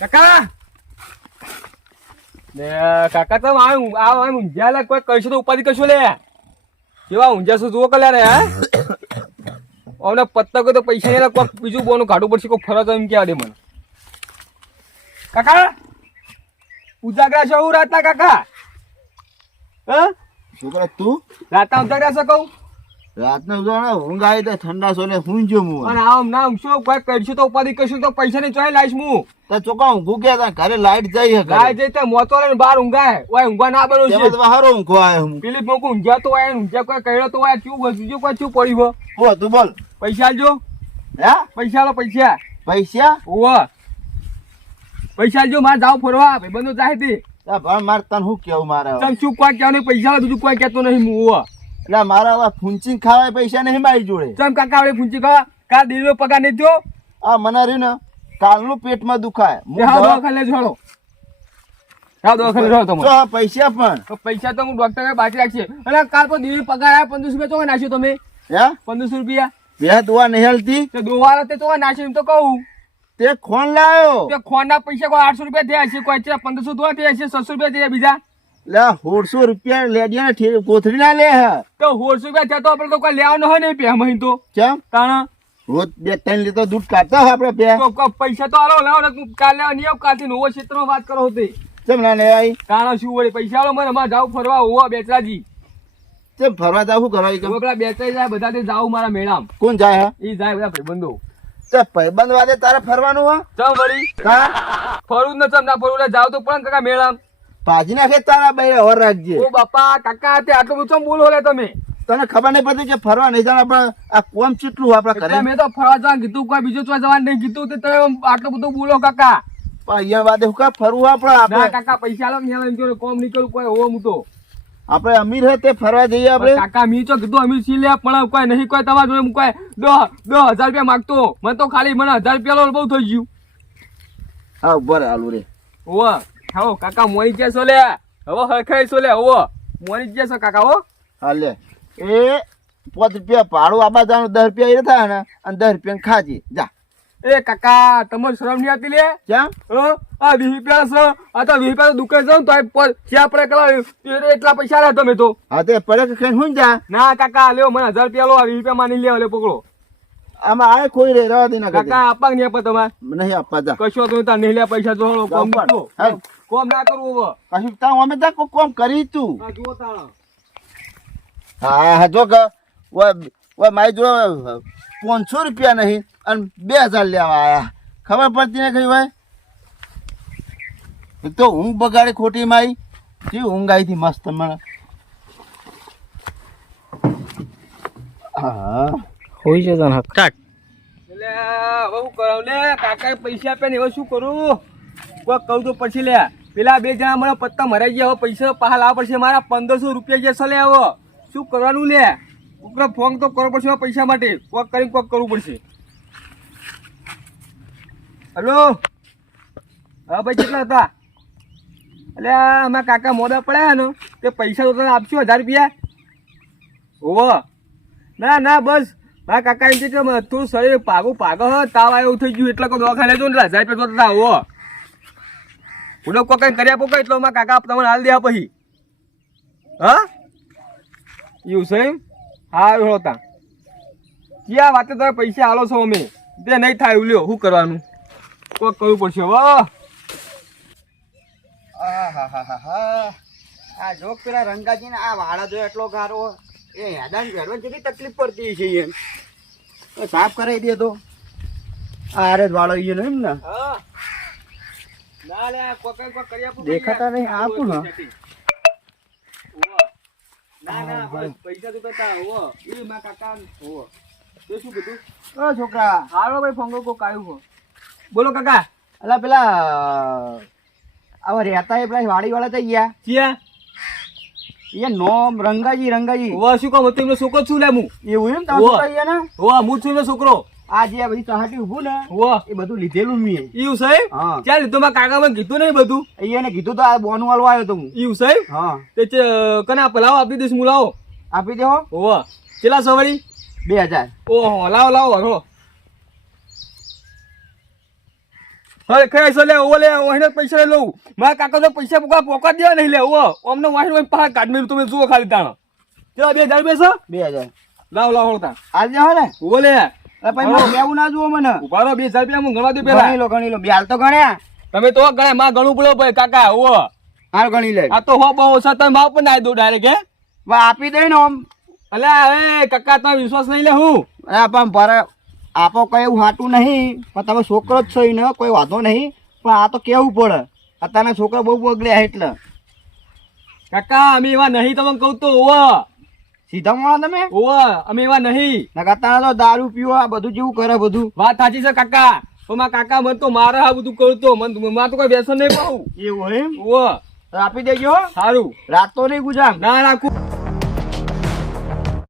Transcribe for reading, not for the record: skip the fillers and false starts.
કાકા ને કાકા તો ઊંઝા લે કોઈ કરશો તો ઉપાધિ કરશો લે કેવા ઊંઝા શું જુઓ કલ્યા રે હા પત્તા તો પૈસા નહીં કોઈક બીજું બોનું કાઢવું પડશે કોઈ ફરજ એમ કેવા દે મને કાકા ઉજાગરા છો હું રાતના કાકા હા છોકરા તું રાતના ઉજાગરા છો કહું રાતના ઉજાગરા ઊંઘ આવી તો ઠંડા સોને હુંજો હું અને આમ ના ઊંઘશો કોઈ કરશું તો ઉપાધિ કરશું તો પૈસા ની ચોય લાવીશ હું તો ચોકા ઊંઘું ગયા તા ઘરે લાઈટ જઈ હે લાઈટ જઈ તો મોતો લઈને બહાર ઊંઘાય ઓય ઊંઘવા ના બનો છે એમાં હારો ઊંઘો આયો હું પેલી મોકો ઊંઘ્યા તો હોય ઊંઘ્યા કોઈ કહ્યો તો હોય ચૂ બીજું કોઈ ચૂ પડ્યું હો તું બોલ પૈસા આલજો હે પૈસા લો પૈસા પૈસા ઓવા પૈસા આલજો મારે જાવ ફરવા ભાઈબંધો જાય તે પણ મારે તને શું કેવું મારે તમ શું કોઈ કહેવાનું પૈસા લો બીજું કોઈ કહેતો નહીં હું ઓવા એટલે મારા હવે ફૂંચી ખાવાય પૈસા નહીં મારી જોડે ચમ કાકા આવડે પૂછી કહા કા દિલનો પગાર નહીં થયો આ મને રહ્યું ને કાલનું પેટમાં દુખાય હા દવાખાને છોડો હા દવાખાને છોડો તમે પૈસા પણ પૈસા તો હું ડોક્ટર બાકી રાખશે અને કાલ તો દિલ પગાર આવ્યા 1500 રૂપિયા તો નાખ્યો તમે હે 1500 રૂપિયા બે દુઆ નહીં હલતી તો દોવાળા તે તો નાખ્યો એમ તો કહું તે ખોન લાયો તે ખોના પૈસા કોઈ 800 રૂપિયા થયા છે કોઈ 1500 દોવા થયા છે 600 રૂપિયા થયા બીજા લે 150 રૂપિયા લેડિયા ને કોથળી ના લે હે તો 150 રૂપિયા થયા તો આપણે તો કોઈ લેવાનો હોય નહીં પે મહિન તો કેમ તાણા રોજ 2-3 લીટર દૂધ કાઢતા હોય આપણે બે તો પૈસા તો આલો લેવાનો તું કાલ લેવા નહીં આવ કાલથી નવો ક્ષેત્રમાં વાત કરો હોતી કેમ ના લે આવી તાણા શું વળી પૈસા આલો મને અમારે જાવ ફરવા હોવા બેચરાજી કેમ ફરવા જાવ શું કરવા હવે પેલા બેચાઈ જાય બધા તે જાવ મારા મેળામ કોણ જાય હે ઈ જાય બધા ભાઈબંધો તે ભાઈબંધ વાદે તારે ફરવાનું હો ચમ વળી કા ફરું ન ચમ ના ફરું એટલે જાવ તો પણ કાકા મેળામ ભાજી નાખે તારા બૈરે હોર રાખજે ઓ બાપા કાકા તે આટલું બધું બોલો લે તમે તને ખબર નહીં પડતી કે ફરવા નહીં જવાનું આપણે આ કોમ ચીટલું આપણા એટલે ઘરે મેં તો ફરવા જવાનું કીધું કોઈ બીજું ચોય જવાનું નહીં કીધું તે તમે આટલું બધું બોલો કાકા પણ અહીંયા વાદે હું કા ફરવું આપણે ના આપણે કાકા પૈસા લો ને એમ જો કોમ નીકળું કોઈ હો હું તો આપણે અમીર હે તે ફરવા જઈએ આપણે કાકા મી તો કીધું અમીર સી લે પણ કોઈ નહીં કોઈ તમારા જોડે કોઈ 10,000 રૂપિયા માંગતો મને તો ખાલી મને 1000 રૂપિયા લો બહુ થઈ ગયું હા ઉભા રહે આલુ રે ઓ હાઓ કાકા મોઈ ગયા છો લે હવે હરખાઈ છો લે હવે મોઈ ગયા છો કાકા હો હા લે એ 5 રૂપિયા ભાડું આબા જવાનું 10 રૂપિયા એ થાય ને અને 10 રૂપિયા ખાજી જા એ કાકા તમારે શરમ નહીં આવતી લે કેમ આ 20 રૂપિયા છે આ તો 20 રૂપિયા દુકાન જાઉં તો ચા પડે કલા એટલા પૈસા લે તમે તો હા તે પડે કે ખાઈને હું જા ના કાકા લ્યો મને 1000 રૂપિયા લો 20 રૂપિયા માની લે લે પકડો આમાં આય કોઈ રે રવા દે ના કાકા આપા નહીં આપા તમારે નહીં આપવા જા કશો તો તાર નહીં લે પૈસા તો કોમ કરો કોમ ના કરવું હવે કશું તા અમે તા કોમ કરી તું આ જુઓ તાણ હા હા જો કે ઓય મારી જો 500 રૂપિયા નહીં અને 2000 લેવા આયા ખબર પડતી ને કઈ ભાઈ એક તો ઊંઘ બગાડે ખોટી માઈ જે ઊંઘ આવી હતી મસ્ત મને હા હોય છે તને હક એટલે હવે હું કરાવ લે કાકા પૈસા આપે ને હવે શું કરું કોઈ કહું તો પછી લે પેલા બે જણા મને પત્તા મરાઈ ગયા હવે પૈસા પાછા લાવવા પડશે મારા 1500 રૂપિયા જે લે હવે શું કરવાનું લે ઉપરા ફોન તો કરવો પડશે પૈસા માટે કોક કરીને કોક કરવું પડશે હલો હા ભાઈ કેટલા હતા એટલે અમારા કાકા મોડા પડ્યા ને તે પૈસા તો તને આપશો 1000 રૂપિયા ઓવો ના ના બસ મારા કાકા એમ છે કે થોડું શરીર પાગો તાવ આવ્યો થઈ ગયું એટલે કોઈ દવાખાને લેજો ને 1000 રૂપિયા તો આવો હું કોઈ કઈ કર્યા પોકા એટલે મારા કાકા તમને હાલ દે પછી હા એવું છે હા હોતા ક્યાં વાતે તમે પૈસા હાલો છો અમે તે નહીં થાય લ્યો શું કરવાનું કોઈ કરવું પડશે વાહ આ જો પેલા રંગાજી ને આ વાળા જો એટલો ગારો એ હેદાન ઘરવા જેટલી તકલીફ પડતી છે એમ સાફ કરાવી દે તો આરે વાળો એનો એમ ને ના લે કોઈ કર્યા પોકા દેખાતા નહીં આપું ને ના ના પૈસા તો તા હો એ માં કાકા હો તો શું કીધું ઓ છોકરા હાલો ભાઈ ફંગો કો કાયું હો બોલો કાકા અલા પેલા આવા રહેતા એ પેલા વાડી વાળા થઈ ગયા ક્યાં એ નોમ રંગાજી હો શું કહું તમને છોકરો છું લે હું એવું એમ તમે છોકરા ને હો હું છું છોકરો આ જે બધી તહાટી ઉભું ને હો એ બધું લીધેલું મેં એવું સાહેબ હા ચાલ લીધું મારા કાકા મને કીધું નહીં બધું એને કીધું તો આ બોનું વાળો આવ્યો તો હું એવું સાહેબ હા તે કના પલાવ આપી દઈશ હું લાવો આપી દેવો હો ચેલા સવારી 2000 ઓહો લાવો હો હવે ખાઈ લે ઓ લે ઓને પૈસા લઈ લઉં મારા કાકા તો પૈસા પોકા દેવા નહીં લે ઓ અમને વાહી પહાડ કાઢ મેં તમે જુઓ ખાલી તાણ ચલો 2000 બેસો 2000 લાવ લાવ હોતા આજે હો ને ઓ લે પછી મને બેવું ના જુઓ મને ઉભા રહો 2000 રૂપિયા હું ગણવા દે પેલા ગણી લો બેહાલ તો ગણ્યા તમે તો ગણે માં ગણું પડ્યો ભાઈ કાકા ઓ હાલ ગણી લે આ તો હો બહુ ઓછા તમે માવ પણ નાઈ દો ડાયરેક્ટ હે વા આપી દે ને આમ અલ્યા એ કાકા તમે વિશ્વાસ નહીં લે હું અરે પણ પર આપો કઈ એવું હાટું નહીં પણ તમે છોકરો જ છો ને કોઈ વાંધો નહીં પણ આ તો કેવું પડે અત્યારના છોકરા બહુ બગડ્યા એટલે કાકા અમે એવા નહીં તમને કહું તો ઓ સીધા મળો તમે ઓ અમે એવા નહીં અત્યારે તો દારૂ પીવા બધું જેવું કરે બધું વાત સાચી છે કાકા તો મારા કાકા મને તો મારે આ બધું કહું તો મને તો કોઈ વ્યસન નહીં પાવું એવું એમ ઓ આપી દેજો સારું રાત તો નહીં ગુજામ ના રાખું